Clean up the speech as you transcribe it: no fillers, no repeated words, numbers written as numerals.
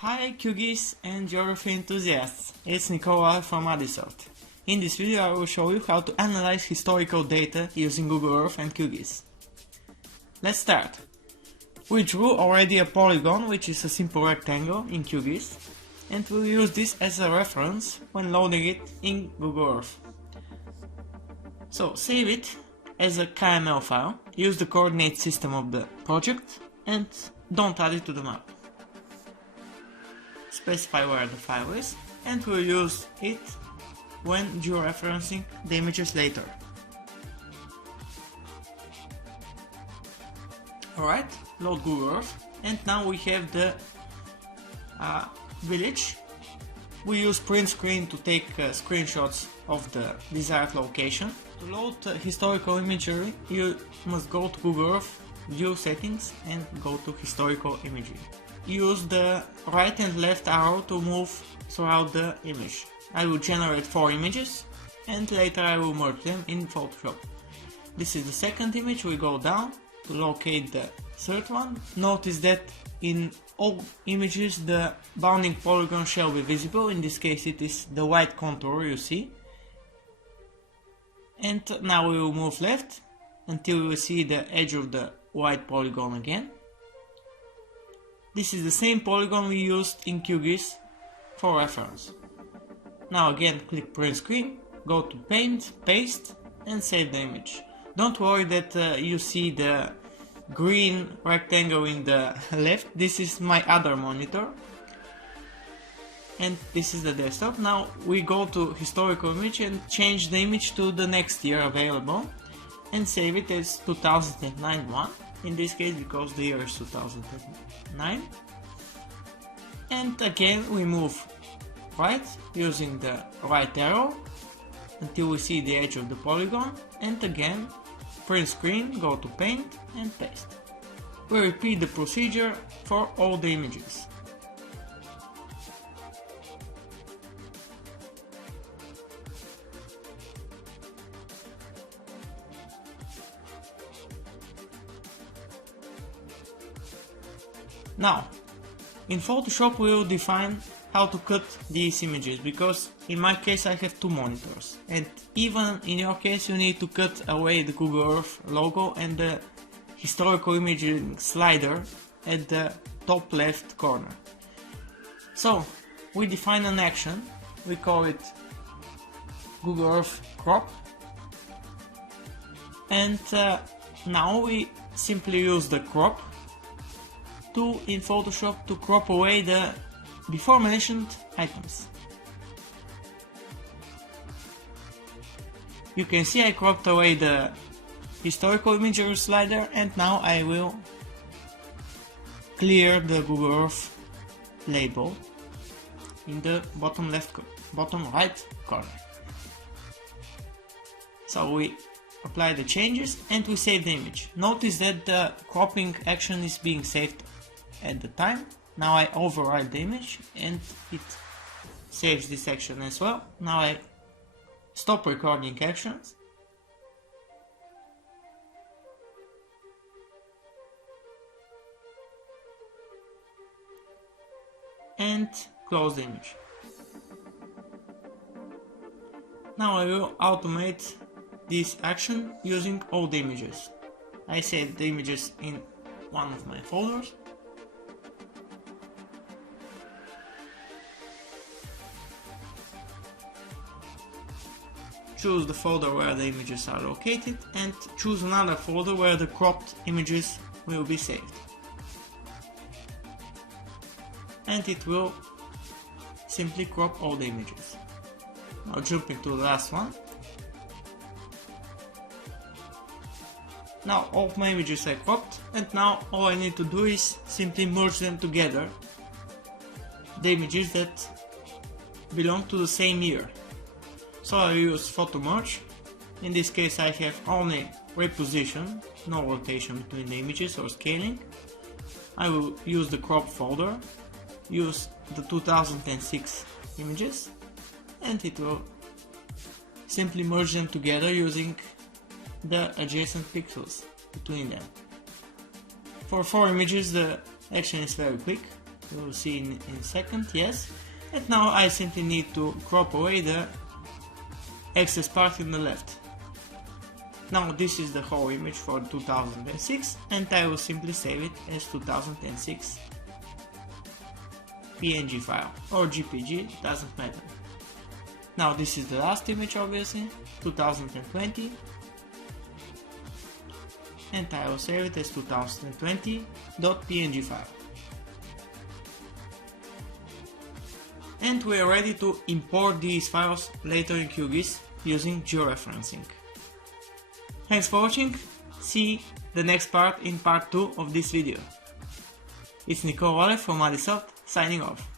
Hi QGIS and geography enthusiasts, it's Nicola from Adisoft. In this video I will show you how to analyze historical data using Google Earth and Qgis. Let's start. We drew already a polygon, which is a simple rectangle in Qgis, and we'll use this as a reference when loading it in Google Earth. So save it as a KML file, use the coordinate system of the project, and don't add it to the map. Specify where the file is, and we'll use it when georeferencing the images later. Alright, load Google Earth, and now we have the village. We use print screen to take screenshots of the desired location. To load historical imagery, you must go to Google Earth, View Settings, and go to Historical Imagery. Use the right and left arrow to move throughout the image. I will generate 4 images and later I will merge them in Photoshop. This is the second image. We go down to locate the third one. Notice that in all images the bounding polygon shall be visible. In this case it is the white contour you see. And now we will move left until we see the edge of the white polygon again. This is the same polygon we used in Qgis for reference. Now again click print screen, go to paint, paste and save the image. Don't worry that you see the green rectangle in the left. This is my other monitor. And this is the desktop. Now we go to historical image and change the image to the next year available and save it as 2009 in this case because the year is 2009. And again we move right using the right arrow until we see the edge of the polygon, and again print screen, go to paint and paste. We repeat the procedure for all the images. Now, in Photoshop we will define how to cut these images, because in my case I have 2 monitors, and even in your case you need to cut away the Google Earth logo and the historical imaging slider at the top left corner. So, we define an action, we call it Google Earth crop, and now we simply use the crop in Photoshop to crop away the before mentioned items. You can see I cropped away the historical imagery slider, and now I will clear the Google Earth label in the bottom right corner. So we apply the changes and we save the image. Notice that the cropping action is being saved at the time. Now I override the image and it saves this action as well. Now I stop recording actions and close the image. Now I will automate this action using all the images. I save the images in one of my folders. Choose the folder where the images are located and choose another folder where the cropped images will be saved. And it will simply crop all the images. Now jumping to the last one. Now all my images are cropped, and now all I need to do is simply merge them together, the images that belong to the same year. So I use photo merge. In this case I have only reposition, no rotation between the images or scaling. I will use the crop folder, use the 2006 images, and it will simply merge them together using the adjacent pixels between them. For 4 images the action is very quick. You will see in a second, yes. And now I simply need to crop away the excess part in the left. Now this is the whole image for 2006 and I will simply save it as 2006 PNG file or GPG, doesn't matter. Now this is the last image, obviously, 2020, and I will save it as 2020.png file. And we are ready to import these files later in QGIS using georeferencing. Thanks for watching, see the next part in part 2 of this video. It's Lalev from Adisoft signing off.